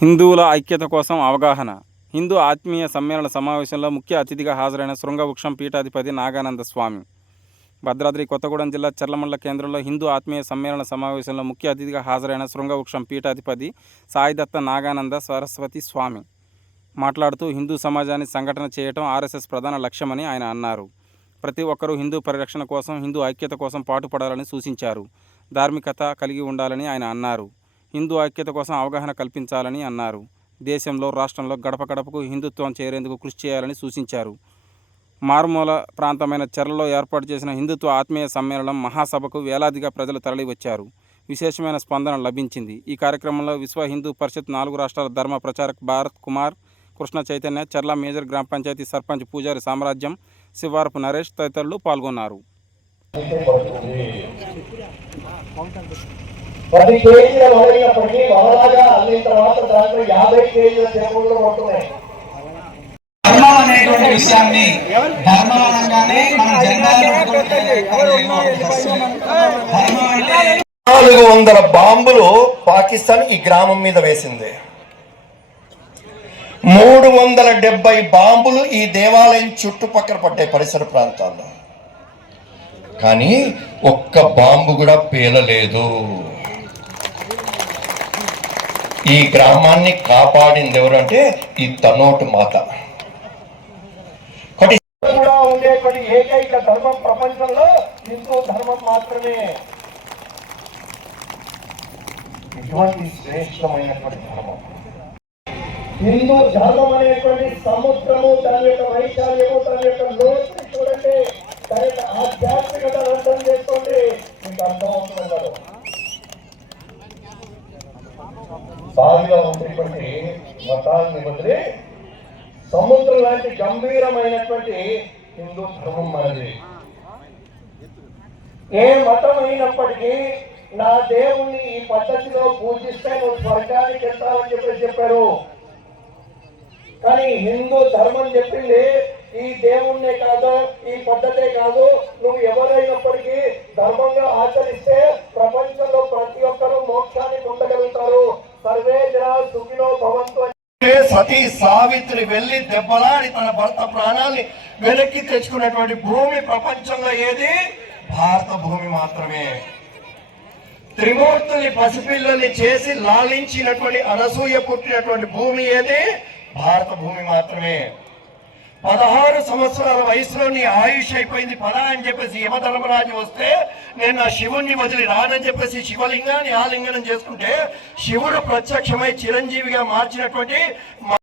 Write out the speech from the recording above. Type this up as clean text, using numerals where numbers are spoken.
హిందువుల ఐక్యత కోసం అవగాహన. హిందూ ఆత్మీయ సమ్మేళన సమావేశంలో ముఖ్య అతిథిగా హాజరైన శృంగవృక్షం పీఠాధిపతి నాగానంద స్వామి. భద్రాద్రి కొత్తగూడెం జిల్లా చర్లమండల కేంద్రంలో హిందూ ఆత్మీయ సమ్మేళన సమావేశంలో ముఖ్య అతిథిగా హాజరైన శృంగవృక్షం పీఠాధిపతి సాయిదత్త నాగానంద సరస్వతి స్వామి మాట్లాడుతూ హిందూ సమాజాన్ని సంఘటన చేయటం ఆర్ఎస్ఎస్ ప్రధాన లక్ష్యమని ఆయన అన్నారు. ప్రతి ఒక్కరూ హిందూ పరిరక్షణ కోసం, హిందూ ఐక్యత కోసం పాటుపడాలని సూచించారు. ధార్మికత కలిగి ఉండాలని ఆయన అన్నారు. హిందూ ఐక్యత కోసం అవగాహన కల్పించాలని అన్నారు. దేశంలో, రాష్ట్రంలో గడప గడపకు హిందుత్వం చేరేందుకు కృషి చేయాలని సూచించారు. మారుమూల ప్రాంతమైన చెర్లలో ఏర్పాటు చేసిన హిందుత్వ ఆత్మీయ సమ్మేళనం మహాసభకు వేలాదిగా ప్రజలు తరలివచ్చారు. విశేషమైన స్పందన లభించింది. ఈ కార్యక్రమంలో విశ్వ హిందూ పరిషత్ 4 రాష్ట్రాల ధర్మ ప్రచారక్ భారత్ కుమార్, కృష్ణ చైతన్య, చెర్ల మేజర్ గ్రామ పంచాయతీ సర్పంచ్ పూజారి సామ్రాజ్యం, శివారపు నరేష్ తదితరులు పాల్గొన్నారు. 10 కేజీల మొదలైనప్పటికీ వదలాగా అల్లిన తర్వాత దాంట్లో 50 కేజీల చేపలు పడుతున్నాయి. ధర్మం అనేటువంటి విషయాన్ని ధర్మానంగానే మన జెండాలో 400 బాంబులు పాకిస్తాన్ ఈ గ్రామం మీద వేసింది. 370 బాంబులు ఈ దేవాలయం చుట్టుపక్కల పడ్డాయి పరిసర ప్రాంతాల్లో. కానీ ఒక్క బాంబు కూడా పేలలేదు. ఈ గ్రామాన్ని కాపాడింది ఎవరంటే ఈ తనోటు మాత. కూడా ఉండేటువంటి ఏకైక ధర్మం ప్రపంచంలో హిందూ ధర్మం మాత్రమే. ఇటువంటి శ్రేష్టమైనటువంటి ధర్మం హిందూ ధర్మం అనేటువంటి సముద్రము, దాని యొక్క వైశాల్యము, దాని యొక్క లోతు చూడండి, దాని యొక్క ఆధ్యాత్మికత అర్థం చేసుకోండి, మీకు అర్థమవుతున్నారు. బావిలో ఉండేటువంటి మతాన్ని వదిలి సముద్రం లాంటి గంభీరమైనటువంటి హిందూ ధర్మం మనది. ఏ మతం అయినప్పటికీ నా దేవుణ్ణి ఈ పద్ధతిలో పూజిస్తే నువ్వు స్వర్గానికి వెళ్తావని చెప్పారు. కానీ హిందూ ధర్మం చెప్పింది ఈ దేవుణ్ణే కాదు, ఈ పద్ధతే కాదు, నువ్వు ఎవరైనప్పటికీ ధర్మంగా ఆచరిస్తే ప్రపంచంలో ప్రతి ఒక్కరూ మోక్షాన్ని పొందగలుగుతారు. సర్వే జనా సుఖినో భవంతు. సతీ సావిత్రి వెళ్లి దెబ్బలాడి తన భర్త ప్రాణాన్ని వెనక్కి తెచ్చుకున్నటువంటి భూమి ప్రపంచంలో ఏది? భారత భూమి మాత్రమే. త్రిమూర్తుల్ని పసిపిల్లల్ని చేసి లాలించినటువంటి అనసూయ పుట్టినటువంటి భూమి ఏది? భారత భూమి మాత్రమే. 16 సంవత్సరాల వయసులో నీ ఆయుష్ అయిపోయింది పదా అని చెప్పేసి యమధర్మరాజు వస్తే నేను నా శివుణ్ణి వదిలి రానని చెప్పేసి శివలింగాన్ని ఆలింగనం చేసుకుంటే శివుడు ప్రత్యక్షమై చిరంజీవిగా మార్చినటువంటి